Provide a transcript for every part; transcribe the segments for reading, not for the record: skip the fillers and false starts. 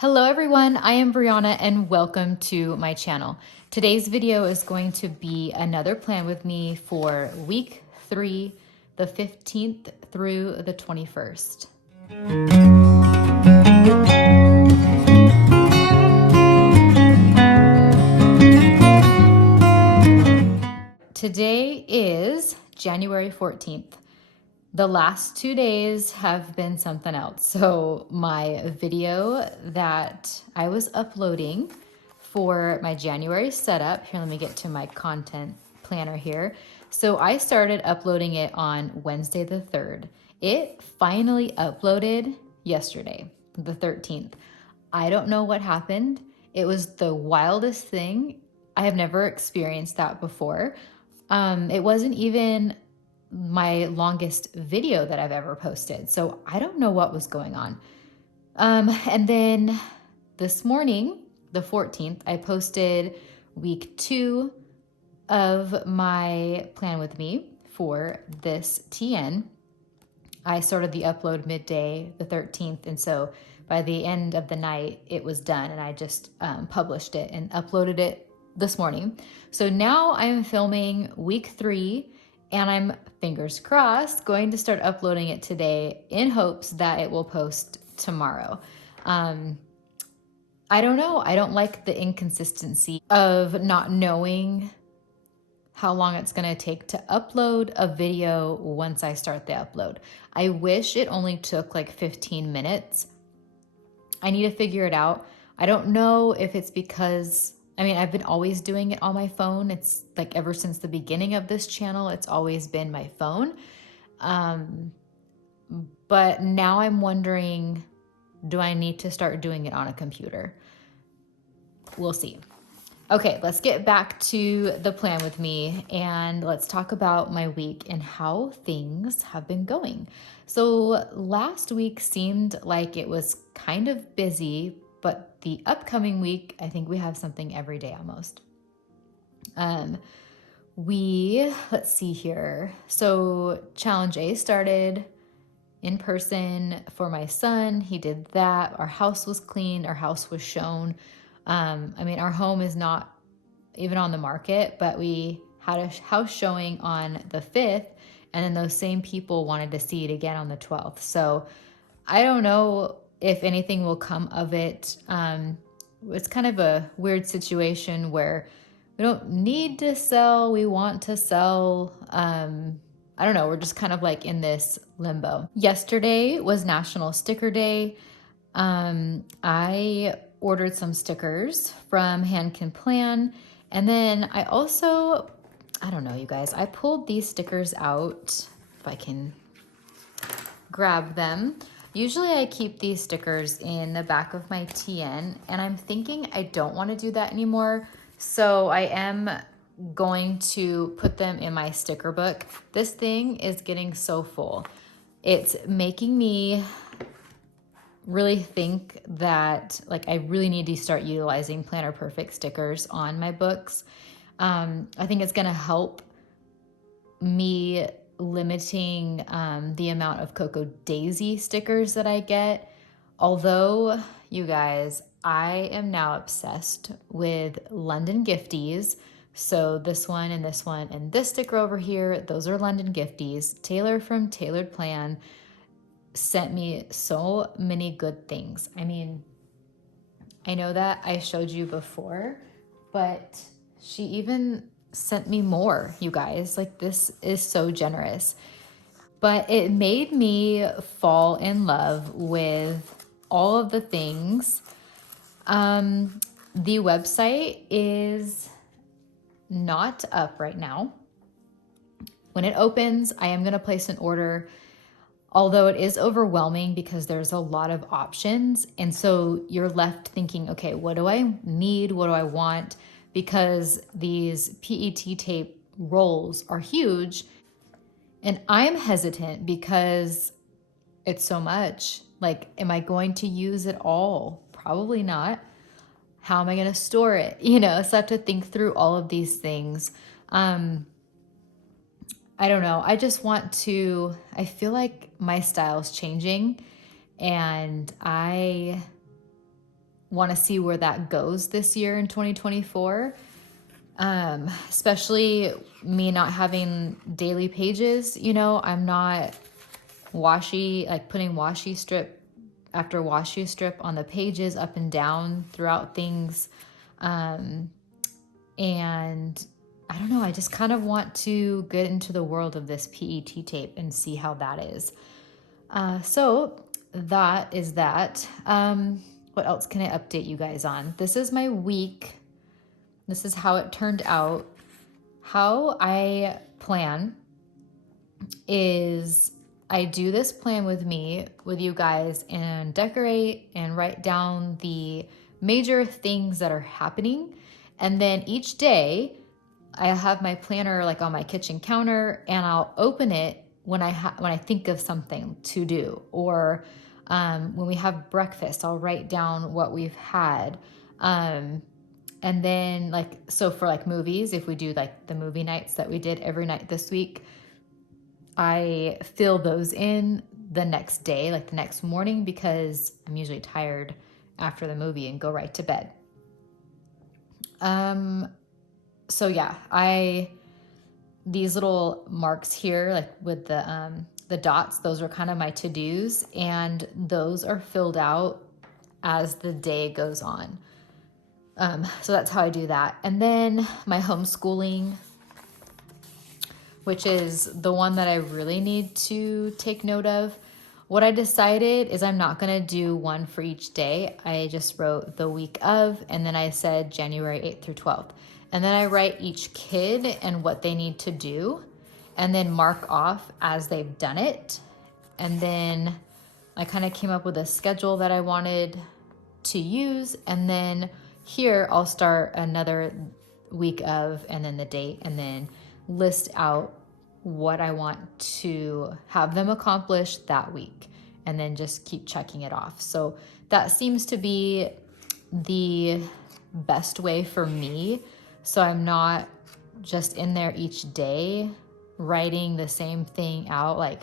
Hello everyone, I am Brianna and welcome to my channel. Today's video is going to be another plan with me for week 3, the 15th through the 21st. Today is January 14th. The last 2 days have been something else. So my video that I was uploading for my January setup, here, let me get to my content planner here. So I started uploading it on Wednesday the 3rd. It finally uploaded yesterday, the 13th. I don't know what happened. It was the wildest thing. I have never experienced that before. It wasn't even my longest video that I've ever posted. So I don't know what was going on. And then this morning, the 14th, I posted week 2 of my plan with me for this TN. I started the upload midday, the 13th. And so by the end of the night, it was done. And I just published it and uploaded it this morning. So now I'm filming week 3 and I'm, fingers crossed, going to start uploading it today in hopes that it will post tomorrow. I don't know. I don't like the inconsistency of not knowing how long it's going to take to upload a video once I start the upload. I wish it only took like 15 minutes. I need to figure it out. I don't know if it's because, I've been always doing it on my phone. It's like ever since the beginning of this channel, it's always been my phone. But now I'm wondering, do I need to start doing it on a computer? We'll see. Okay, let's get back to the plan with me and let's talk about my week and how things have been going. So last week seemed like it was kind of busy, but the upcoming week, I think we have something every day almost. Let's see here. So Challenge A started in person for my son. He did that. Our house was cleaned. Our house was shown. Our home is not even on the market, but we had a house showing on the 5th, and then those same people wanted to see it again on the 12th. So I don't know if anything will come of it. It's kind of a weird situation where we don't need to sell, we want to sell. I don't know, we're just kind of like in this limbo. Yesterday was National Sticker Day. I ordered some stickers from Hand Can Plan. And then I also, I don't know, you guys, I pulled these stickers out, if I can grab them. Usually I keep these stickers in the back of my TN, and I'm thinking I don't want to do that anymore. So I am going to put them in my sticker book. This thing is getting so full. It's making me really think that I really need to start utilizing Planner Perfect stickers on my books. I think it's going to help me limiting the amount of Cocoa Daisy stickers that I get. Although, you guys, I am now obsessed with London Gifties. So this one and this one and this sticker over here, those are London Gifties. Taylor from Tailored Plan sent me so many good things. I know that I showed you before, but she even sent me more, you guys. This is so generous. But it made me fall in love with all of the things. The website is not up right now. When it opens, I am going to place an order, although it is overwhelming because there's a lot of options. And so you're left thinking, okay, what do I need? What do I want? Because these PET tape rolls are huge. And I'm hesitant because it's so much. Am I going to use it all? Probably not. How am I going to store it? So I have to think through all of these things. I don't know. I feel like my style's changing, and I want to see where that goes this year in 2024. Especially me not having daily pages, you know, I'm not putting washi strip after washi strip on the pages up and down throughout things. And I don't know, I just kind of want to get into the world of this PET tape and see how that is. So that is that. What else can I update you guys on? This is my week. This is how it turned out. How I plan is I do this plan with you guys, and decorate and write down the major things that are happening. And then each day I have my planner like on my kitchen counter, and I'll open it when I think of something to do, or when we have breakfast, I'll write down what we've had. And then so for like movies, if we do like the movie nights that we did every night this week, I fill those in the next day, like the next morning, because I'm usually tired after the movie and go right to bed. So yeah, these little marks here, like with the dots, those are kind of my to-dos, and those are filled out as the day goes on. So that's how I do that. And then my homeschooling, which is the one that I really need to take note of. What I decided is I'm not going to do one for each day. I just wrote the week of, and then I said January 8th through 12th. And then I write each kid and what they need to do, and then mark off as they've done it. And then I kind of came up with a schedule that I wanted to use. And then here I'll start another week of, and then the date, and then list out what I want to have them accomplish that week, and then just keep checking it off. So that seems to be the best way for me. So I'm not just in there each day writing the same thing out, like,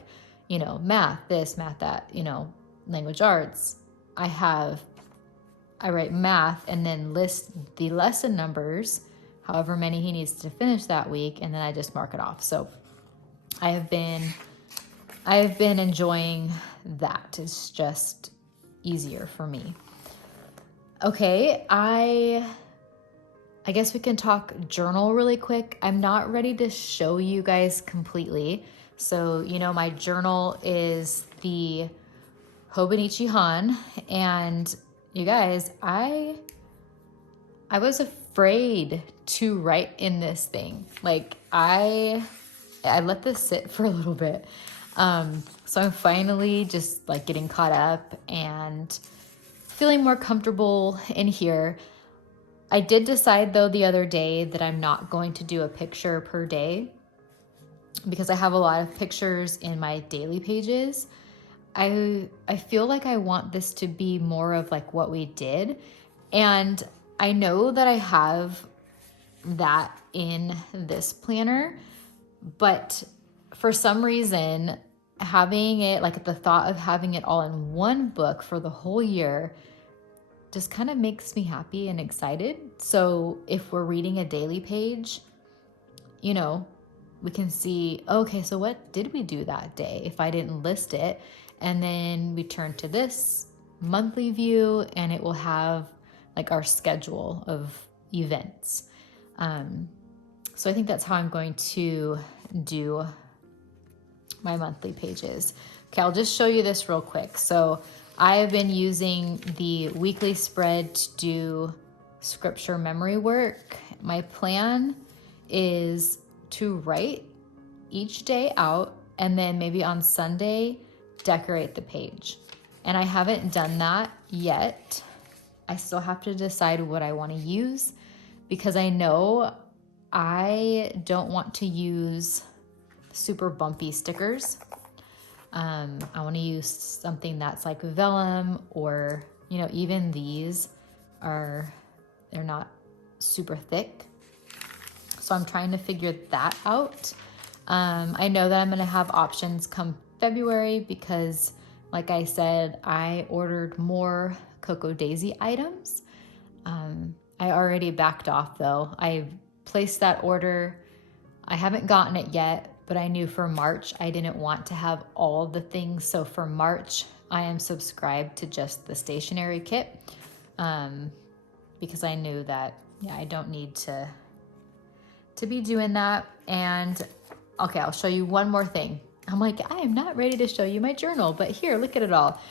you know, math this, math that, you know, language arts. I write math and then list the lesson numbers, however many he needs to finish that week, and then I just mark it off. So I have been enjoying that. It's just easier for me. Okay, I guess we can talk journal really quick. I'm not ready to show you guys completely. So, you know, my journal is the Hobonichi Han, and you guys, I was afraid to write in this thing. Like I let this sit for a little bit. So I'm finally just like getting caught up and feeling more comfortable in here. I did decide though the other day that I'm not going to do a picture per day, because I have a lot of pictures in my daily pages. I feel like I want this to be more of like what we did. And I know that I have that in this planner, but for some reason, having it, like the thought of having it all in one book for the whole year just kind of makes me happy and excited. So if we're reading a daily page, you know, we can see, okay, so what did we do that day if I didn't list it? And then we turn to this monthly view, and it will have like our schedule of events. So I think that's how I'm going to do my monthly pages. Okay, I'll just show you this real quick. So I have been using the weekly spread to do scripture memory work. My plan is to write each day out, and then maybe on Sunday, decorate the page. And I haven't done that yet. I still have to decide what I want to use, because I know I don't want to use super bumpy stickers. I want to use something that's like vellum, or, you know, even these they're not super thick. So I'm trying to figure that out. I know that I'm going to have options come February, because like I said, I ordered more Cocoa Daisy items. I already backed off though. I placed that order. I haven't gotten it yet, but I knew for March I didn't want to have all the things. So for March, I am subscribed to just the stationery kit because I knew that, yeah, I don't need to be doing that. And okay, I'll show you one more thing. I'm like, I am not ready to show you my journal, but here, look at it all.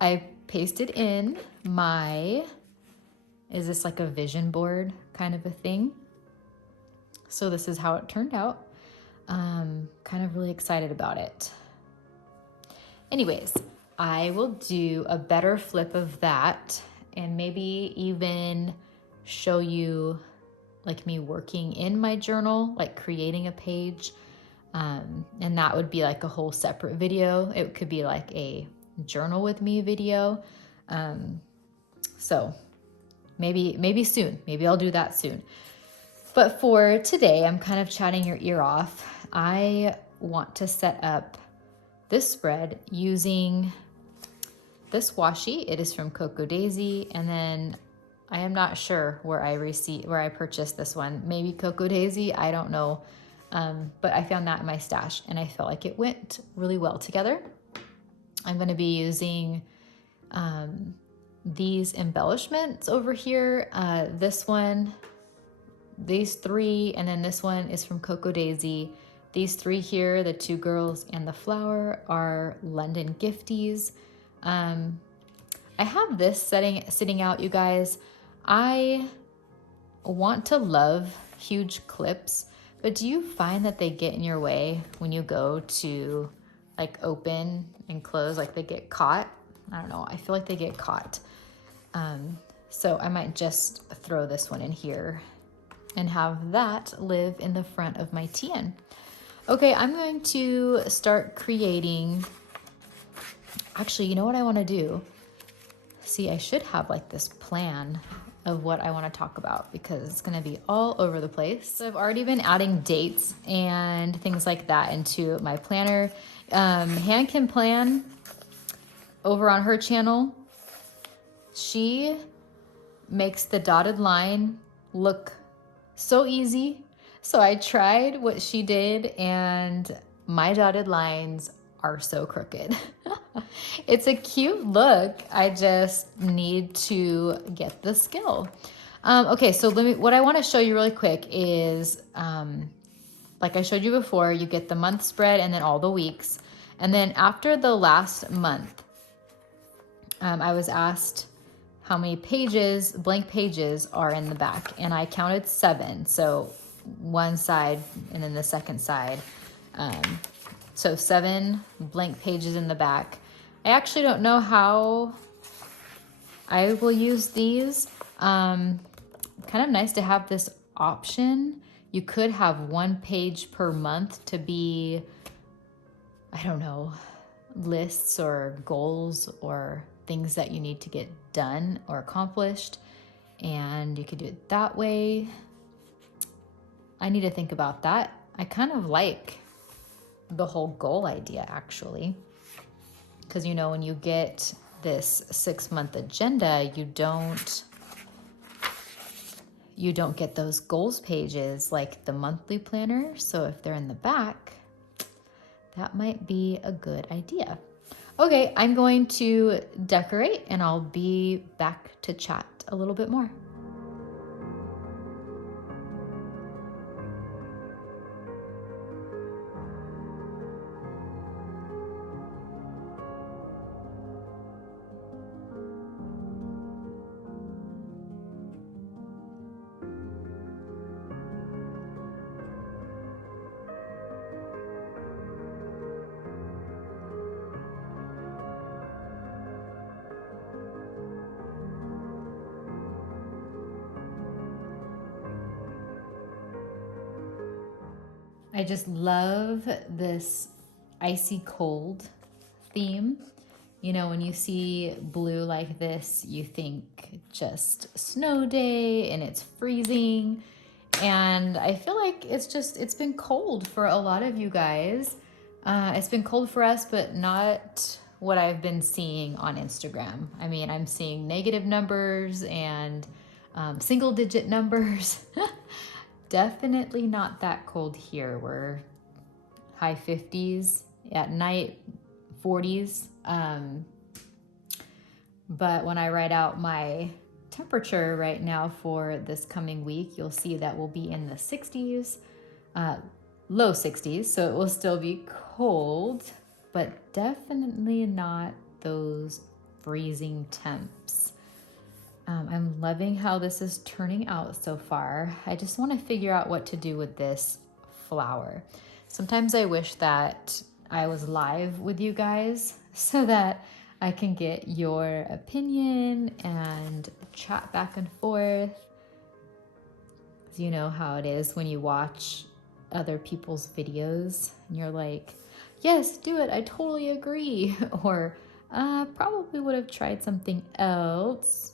I pasted in my, is this like a vision board kind of a thing? So this is how it turned out. Kind of really excited about it. Anyways, I will do a better flip of that and maybe even show you like me working in my journal, like creating a page. And that would be like a whole separate video. It could be like a journal with me video. So maybe soon, maybe I'll do that soon. But for today, I'm kind of chatting your ear off. I want to set up this spread using this washi. It is from Cocoa Daisy. And then I am not sure where I purchased this one. Maybe Cocoa Daisy, I don't know. But I found that in my stash and I felt like it went really well together. I'm going to be using these embellishments over here. This one, these three, and then this one is from Cocoa Daisy. These three here, the two girls and the flower, are London Gifties. I have this sitting out, you guys. I want to love huge clips, but do you find that they get in your way when you go to like open and close, like they get caught? I don't know, I feel like they get caught. So I might just throw this one in here and have that live in the front of my TN. Okay, I'm going to start creating, actually, you know what I wanna do? See, I should have like this plan of what I wanna talk about because it's gonna be all over the place. So I've already been adding dates and things like that into my planner. Han Can Plan over on her channel, she makes the dotted line look so easy. So I tried what she did and my dotted lines are so crooked. It's a cute look. I just need to get the skill. Okay, so what I want to show you really quick is, like I showed you before, you get the month spread and then all the weeks. And then after the last month, I was asked how many pages, blank pages are in the back. And I counted 7. So one side and then the second side. So 7 blank pages in the back. I actually don't know how I will use these. Kind of nice to have this option. You could have 1 page per month to be, I don't know, lists or goals or things that you need to get done or accomplished. And you could do it that way. I need to think about that. I kind of like the whole goal idea actually. Because you know, when you get this 6-month agenda, you don't get those goals pages like the monthly planner. So if they're in the back, that might be a good idea. Okay, I'm going to decorate and I'll be back to chat a little bit more. I just love this icy cold theme. You know, when you see blue like this, you think just snow day and it's freezing. And I feel like it's been cold for a lot of you guys. It's been cold for us, but not what I've been seeing on Instagram. I mean, I'm seeing negative numbers and single digit numbers. Definitely not that cold here. We're high 50s at night, 40s. But when I write out my temperature right now for this coming week, you'll see that we'll be in the 60s, low 60s. So it will still be cold, but definitely not those freezing temps. I'm loving how this is turning out so far. I just want to figure out what to do with this flower. Sometimes I wish that I was live with you guys so that I can get your opinion and chat back and forth. 'Cause you know how it is when you watch other people's videos and you're like, yes, do it, I totally agree. Or probably would have tried something else,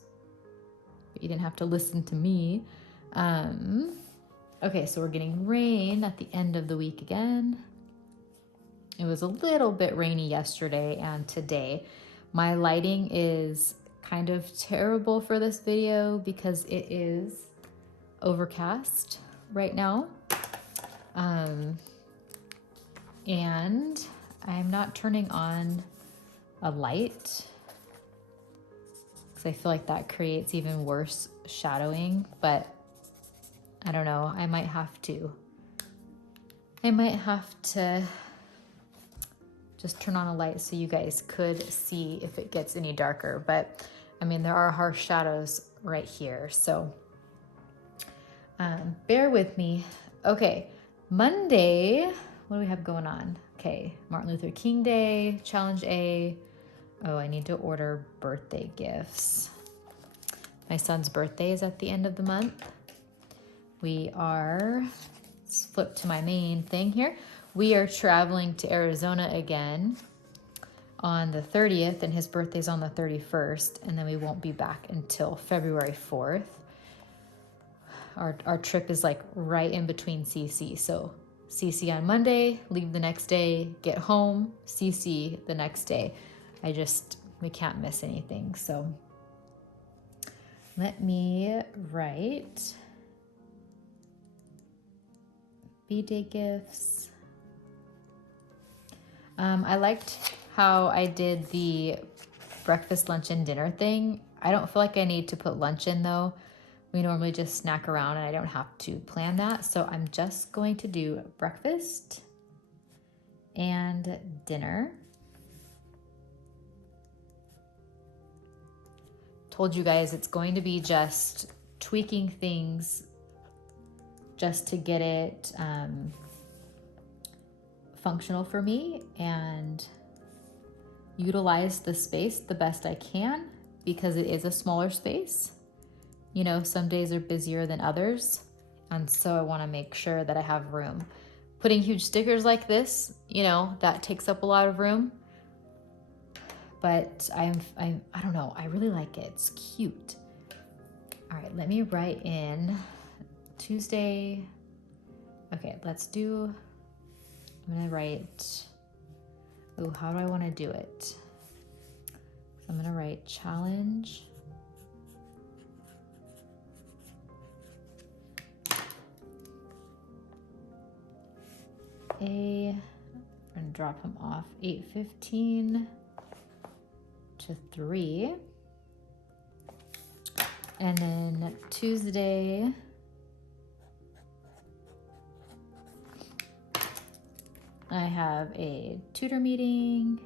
but you didn't have to listen to me. Okay, so we're getting rain at the end of the week again. It was a little bit rainy yesterday and today. My lighting is kind of terrible for this video because it is overcast right now. And I'm not turning on a light because I feel like that creates even worse shadowing, but I don't know. I might have to just turn on a light so you guys could see if it gets any darker. But I mean, there are harsh shadows right here. So bear with me. Okay, Monday, what do we have going on? Okay, Martin Luther King Day, Challenge A. Oh, I need to order birthday gifts. My son's birthday is at the end of the month. Let's flip to my main thing here. We are traveling to Arizona again on the 30th, and his birthday's on the 31st, and then we won't be back until February 4th. Our trip is like right in between CC. So CC on Monday, leave the next day, get home, CC the next day. We can't miss anything. So let me write B-Day gifts. I liked how I did the breakfast, lunch, and dinner thing. I don't feel like I need to put lunch in though. We normally just snack around and I don't have to plan that. So I'm just going to do breakfast and dinner. Told you guys it's going to be just tweaking things just to get it functional for me and utilize the space the best I can because it is a smaller space. You know, some days are busier than others, and so I want to make sure that I have room. Putting huge stickers like this, you know, that takes up a lot of room. But I don't know, I really like it. It's cute. All right, let me write in Tuesday. Okay, I'm gonna write, how do I want to do it? So I'm gonna write challenge. I'm gonna drop him off 8:15 to 3. And then Tuesday, I have a tutor meeting.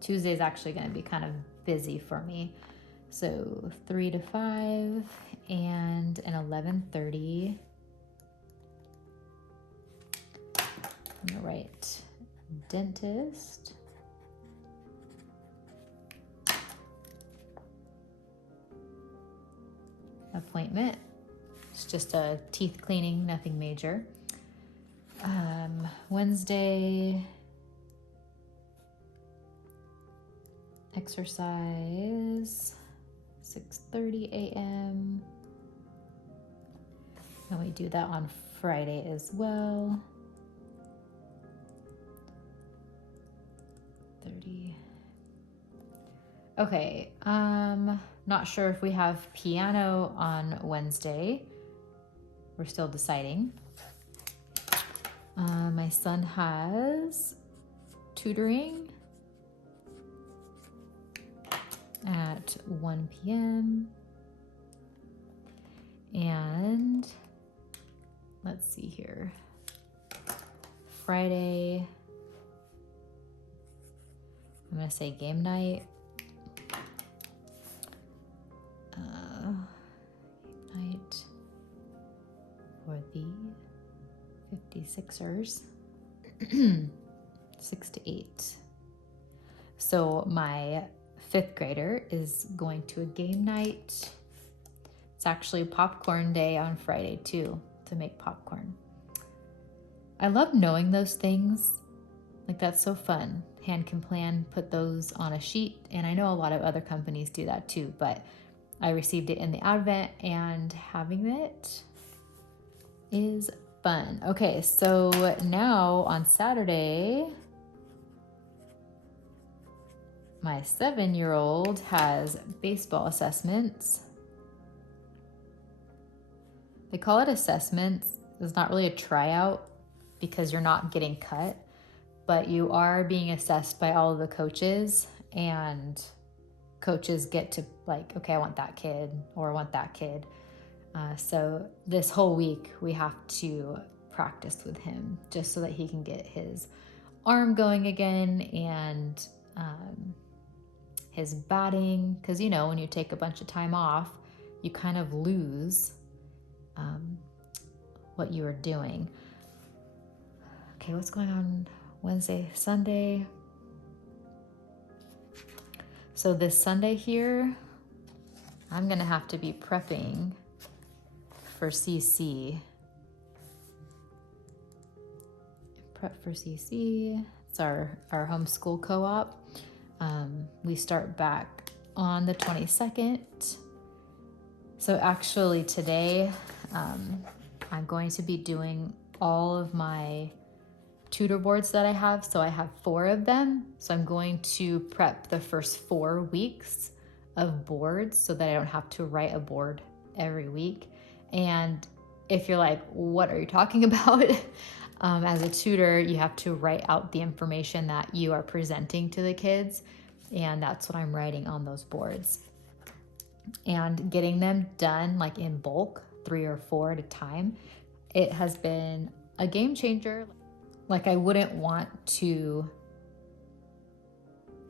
Tuesday is actually going to be kind of busy for me. So 3 to 5 and an 11:30. I'm going to write dentist. Appointment. It's just a teeth cleaning, nothing major. Wednesday, exercise, 6:30 a.m. And we do that on Friday as well. 30. Okay, not sure if we have piano on Wednesday. We're still deciding. My son has tutoring at 1 p.m. And let's see here. Friday, I'm gonna say game night. Game night for the 56ers. 6 to 8. So my 5th grader is going to a game night. It's actually popcorn day on Friday too, to make popcorn. I love knowing those things. Like, that's so fun. Hand Can Plan put those on a sheet, and I know a lot of other companies do that too, but I received it in the Advent, and having it is fun. Okay, so now on Saturday, my 7-year-old has baseball assessments. They call it assessments. It's not really a tryout because you're not getting cut, but you are being assessed by all of the coaches, and coaches get to, like, okay, I want that kid, or I want that kid. So this whole week we have to practice with him just so that he can get his arm going again, and his batting, because you know, when you take a bunch of time off, you kind of lose what you were doing. Okay, what's going on Wednesday, Sunday? So this Sunday here, I'm gonna have to be prepping for CC. Prep for CC. It's our homeschool co-op. We start back on the 22nd. So actually today, I'm going to be doing all of my tutor boards that I have. So I have 4 of them. So I'm going to prep the first 4 weeks of boards so that I don't have to write a board every week. And if you're like, what are you talking about? As a tutor, you have to write out the information that you are presenting to the kids. And that's what I'm writing on those boards. And getting them done like in bulk, 3 or 4 at a time, it has been a game changer. Like, I wouldn't want to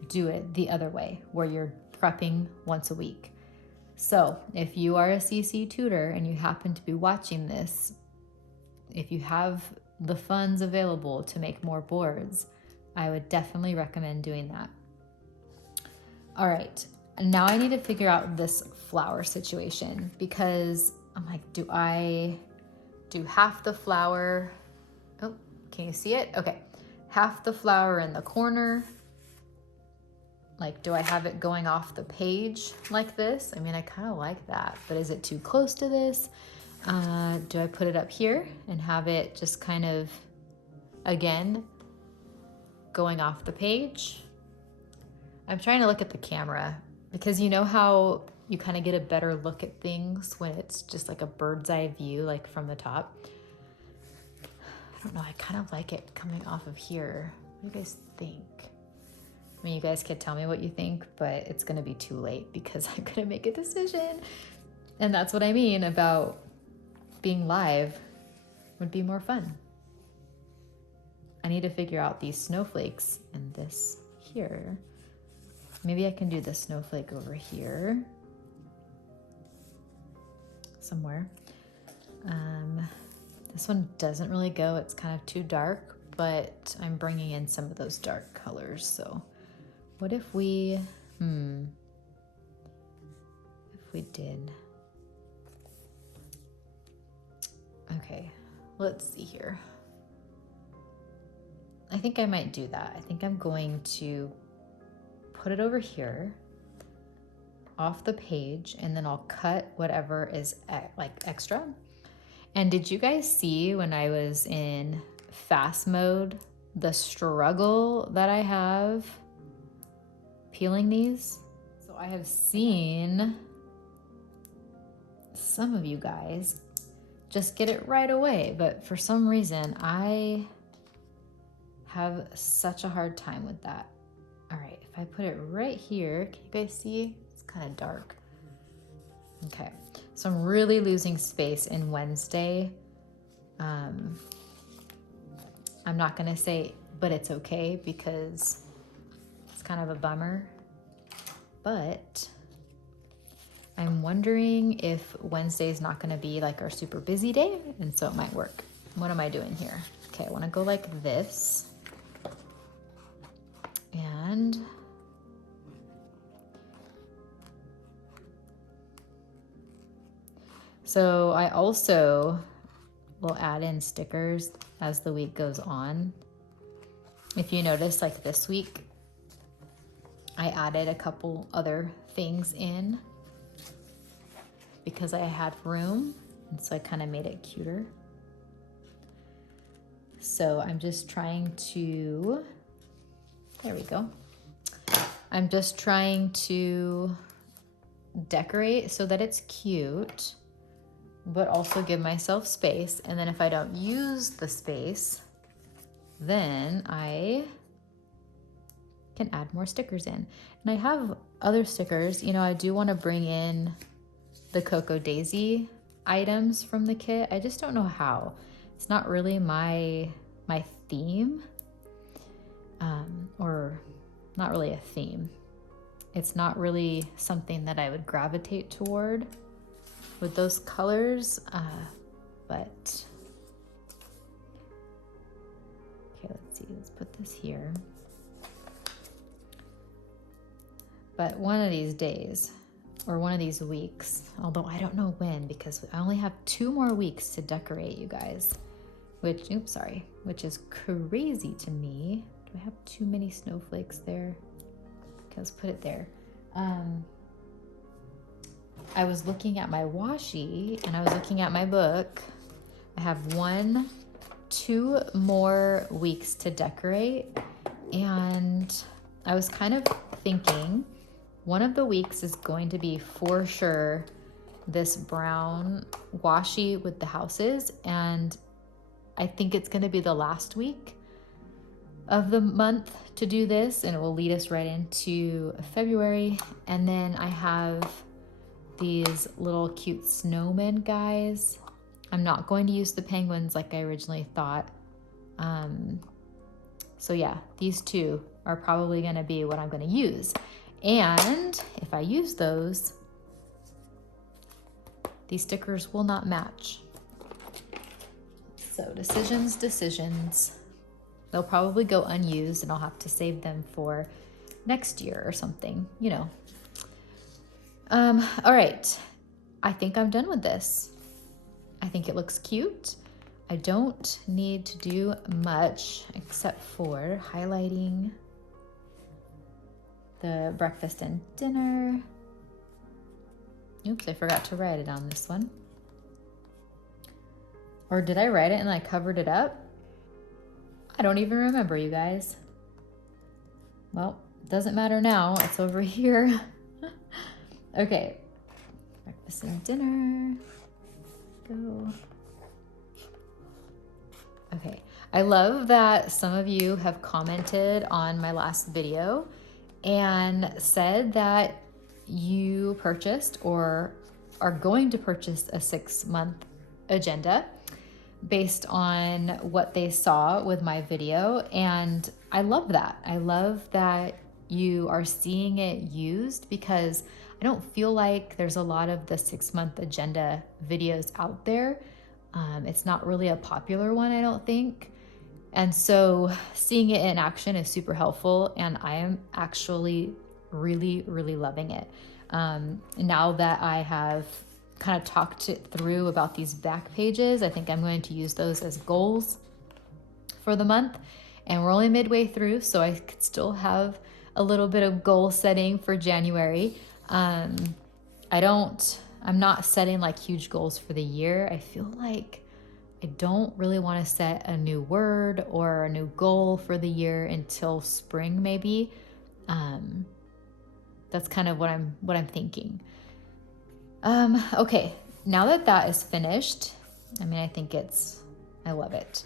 do it the other way, where you're prepping once a week. So if you are a CC tutor and you happen to be watching this, if you have the funds available to make more boards, I would definitely recommend doing that. All right, now I need to figure out this flower situation, because I'm like, do I do half the flower? Oh, can you see it? Okay, half the flower in the corner. Like, do I have it going off the page like this? I mean, I kind of like that, but is it too close to this? Do I put it up here and have it just kind of, again, going off the page? I'm trying to look at the camera, because you know how you kind of get a better look at things when it's just like a bird's eye view, like from the top. I don't know, I kind of like it coming off of here. What do you guys think? I mean, you guys could tell me what you think, but it's gonna be too late because I'm gonna make a decision. And that's what I mean about being live would be more fun. I need to figure out these snowflakes and this here. Maybe I can do the snowflake over here somewhere. This one doesn't really go, it's kind of too dark, but I'm bringing in some of those dark colors. So what if we, if we did, okay, let's see here. I think I might do that. I think I'm going to put it over here off the page, and then I'll cut whatever is like extra. And did you guys see when I was in fast mode, the struggle that I have peeling these? So I have seen some of you guys just get it right away, but for some reason I have such a hard time with that. All right, if I put it right here, can you guys see? It's kind of dark. Okay, so I'm really losing space in Wednesday. I'm not gonna say, but it's okay, because it's kind of a bummer. But I'm wondering if Wednesday's not gonna be like our super busy day, and so it might work. What am I doing here? Okay, I wanna go like this. And so I also will add in stickers as the week goes on. If you notice, like this week, I added a couple other things in because I had room, and so I kind of made it cuter. So I'm just trying to, there we go. I'm just trying to decorate so that it's cute, but also give myself space. And then if I don't use the space, then I can add more stickers in. And I have other stickers. You know, I do want to bring in the Cocoa Daisy items from the kit. I just don't know how. It's not really my theme, or not really a theme. It's not really something that I would gravitate toward with those colors, but okay, let's see, let's put this here. But one of these days, or one of these weeks, although I don't know when, because I only have 2 more weeks to decorate, you guys, which, oops, sorry, which is crazy to me. Do I have too many snowflakes there? Okay, let's put it there. I was looking at my washi and I was looking at my book. I have 2 more weeks to decorate, and I was kind of thinking one of the weeks is going to be for sure this brown washi with the houses, and I think it's going to be the last week of the month to do this, and it will lead us right into February. And then I have these little cute snowmen guys. I'm not going to use the penguins like I originally thought. So yeah, these 2 are probably going to be what I'm going to use. And if I use those, these stickers will not match. So decisions. They'll probably go unused, and I'll have to save them for next year or something, you know. All right, I think I'm done with this. I think it looks cute. I don't need to do much except for highlighting the breakfast and dinner. Oops, I forgot to write it on this one. Or did I write it and I covered it up? I don't even remember, you guys. Well, doesn't matter now, it's over here. Okay, breakfast and dinner, go. Okay, I love that some of you have commented on my last video and said that you purchased or are going to purchase a 6-month agenda based on what they saw with my video. And I love that. I love that you are seeing it used, because I don't feel like there's a lot of the 6-month agenda videos out there. It's not really a popular one, I don't think. And so seeing it in action is super helpful, and I am actually really, really loving it. Now that I have kind of talked it through about these back pages, I think I'm going to use those as goals for the month. And we're only midway through, so I could still have a little bit of goal setting for January. I'm not setting like huge goals for the year. I feel like I don't really want to set a new word or a new goal for the year until spring, maybe. That's kind of what I'm thinking. Okay, now that that is finished, I mean, I love it.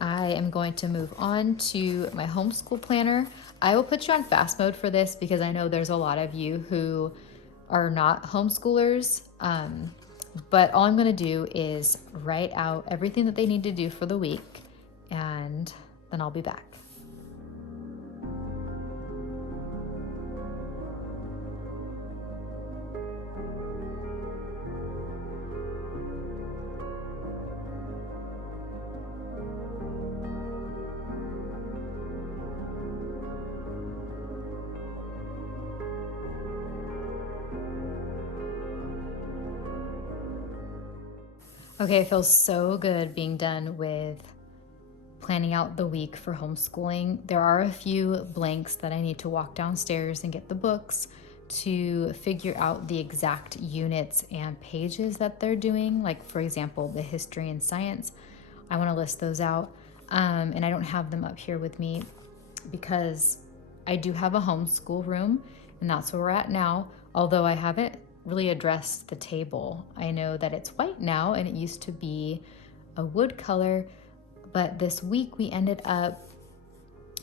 I am going to move on to my homeschool planner. I will put you on fast mode for this because I know there's a lot of you who are not homeschoolers. But all I'm going to do is write out everything that they need to do for the week, and then I'll be back. Okay, it feels so good being done with planning out the week for homeschooling. There are a few blanks that I need to walk downstairs and get the books to figure out the exact units and pages that they're doing. Like, for example, the history and science. I want to list those out. And I don't have them up here with me because I do have a homeschool room, and that's where we're at now. Although I haven't really addressed the table. I know that it's white now, and it used to be a wood color, but this week we ended up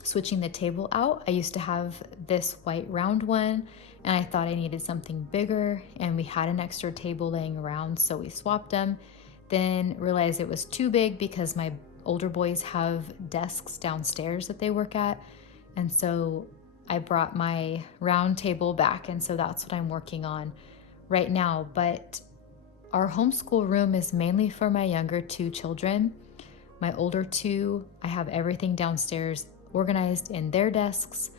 switching the table out. I used to have this white round one, and I thought I needed something bigger, and we had an extra table laying around, so we swapped them. Then realized it was too big because my older boys have desks downstairs that they work at, and so I brought my round table back, and so that's what I'm working on right now. But our homeschool room is mainly for my younger two children. My older two, I have everything downstairs organized in their desks,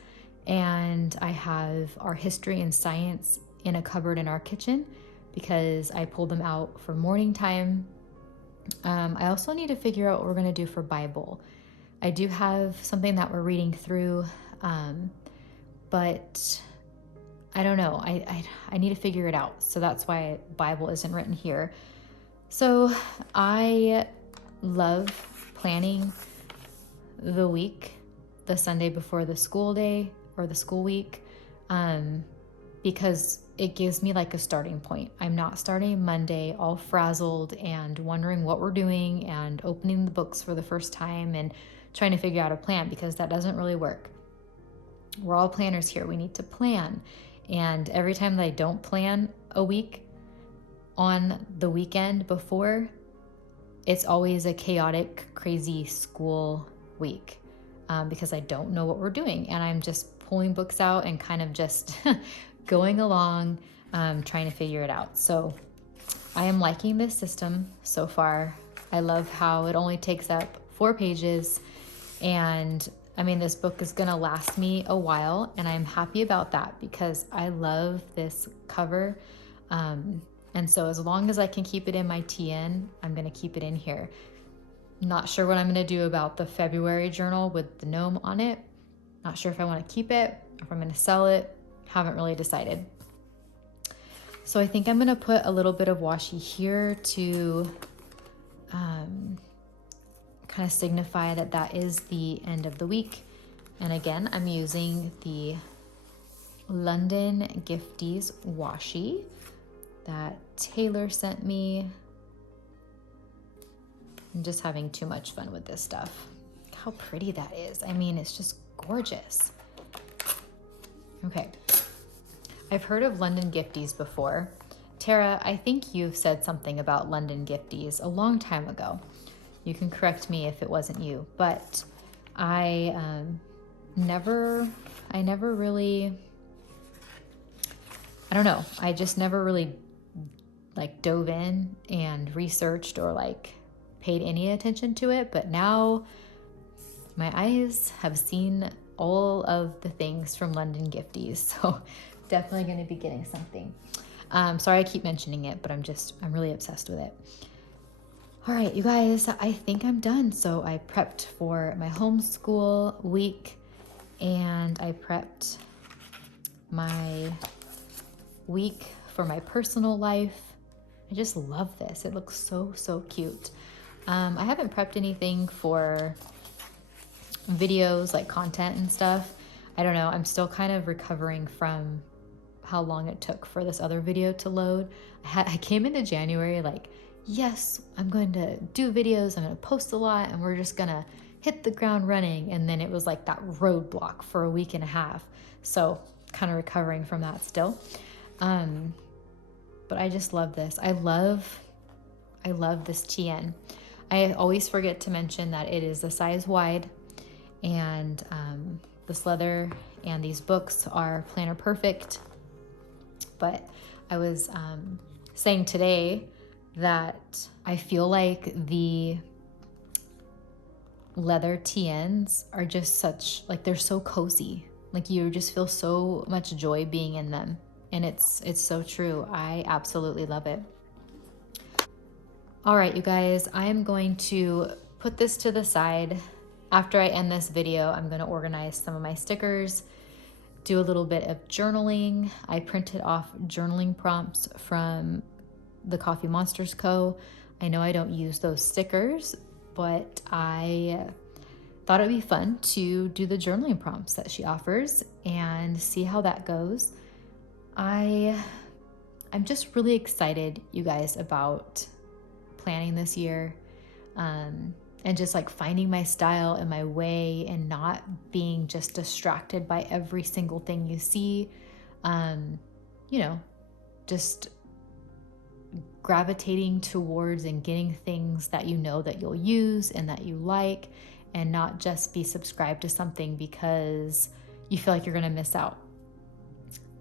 and I have our history and science in a cupboard in our kitchen because I pulled them out for morning time. I also need to figure out what we're going to do for Bible. I do have something that we're reading through, but I don't know. I need to figure it out. So that's why Bible isn't written here. So I love planning the week, the Sunday before the school day or the school week, because it gives me like a starting point. I'm not starting Monday all frazzled and wondering what we're doing and opening the books for the first time and trying to figure out a plan, because that doesn't really work. We're all planners here. We need to plan. And every time that I don't plan a week on the weekend before, it's always a chaotic, crazy school week, because I don't know what we're doing. And I'm just pulling books out and kind of just going along, trying to figure it out. So I am liking this system so far. I love how it only takes up 4 pages. And I mean, this book is going to last me a while, and I'm happy about that because I love this cover. And so as long as I can keep it in my TN, I'm going to keep it in here. Not sure what I'm going to do about the February journal with the gnome on it. Not sure if I want to keep it, if I'm going to sell it. Haven't really decided. So I think I'm going to put a little bit of washi here to kind of signify that that is the end of the week. And again, I'm using the London Gifties washi that Taylor sent me. I'm just having too much fun with this stuff. Look how pretty that is. I mean, it's just gorgeous. Okay. I've heard of London Gifties before. Tara, I think you've said something about London Gifties a long time ago. You can correct me if it wasn't you, but I never really, I don't know. I just never really like dove in and researched or like paid any attention to it. But now my eyes have seen all of the things from London Gifties. So definitely going to be getting something. Sorry, I keep mentioning it, but I'm really obsessed with it. All right, you guys, I think I'm done. So I prepped for my homeschool week, and I prepped my week for my personal life. I just love this. It looks so, so cute. I haven't prepped anything for videos, like content and stuff. I don't know. I'm still kind of recovering from how long it took for this other video to load. I came into January like, yes, I'm going to do videos, I'm going to post a lot, and we're just going to hit the ground running. And then it was like that roadblock for a week and a half. So kind of recovering from that still. But I just love this. I love this TN. I always forget to mention that it is a size wide, and this leather and these books are planner perfect. But I was saying today that I feel like the leather TNs are just such, like, they're so cozy. Like, you just feel so much joy being in them. And it's so true. I absolutely love it. All right, you guys, I am going to put this to the side. After I end this video, I'm going to organize some of my stickers, do a little bit of journaling. I printed off journaling prompts from the Coffee Monsters Co. I know I don't use those stickers, but I thought it'd be fun to do the journaling prompts that she offers and see how that goes. I'm just really excited, you guys, about planning this year, and just like finding my style and my way and not being just distracted by every single thing you see. You know, just gravitating towards and getting things that you know that you'll use and that you like, and not just be subscribed to something because you feel like you're going to miss out.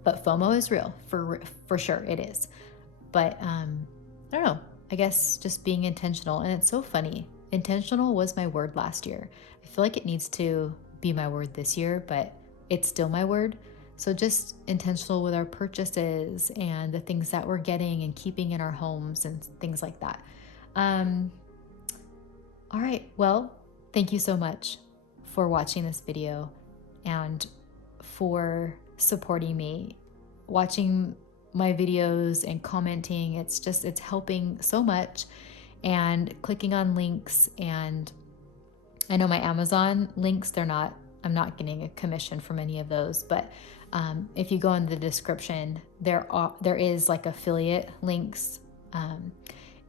But FOMO is real, for sure it is. But I don't know, I guess just being intentional. And it's so funny, intentional was my word last year. I feel like it needs to be my word this year, but it's still my word. So just intentional with our purchases and the things that we're getting and keeping in our homes and things like that. All right, well, thank you so much for watching this video and for supporting me, watching my videos and commenting. It's helping so much, and clicking on links. And I know my Amazon links, I'm not getting a commission from any of those, but if you go in the description, there is like affiliate links.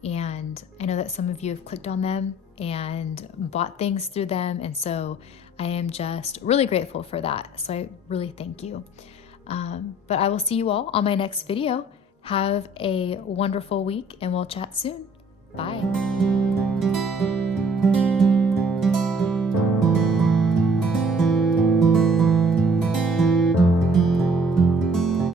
And I know that some of you have clicked on them and bought things through them. And so I am just really grateful for that. So I really thank you. But I will see you all on my next video. Have a wonderful week, and we'll chat soon. Bye.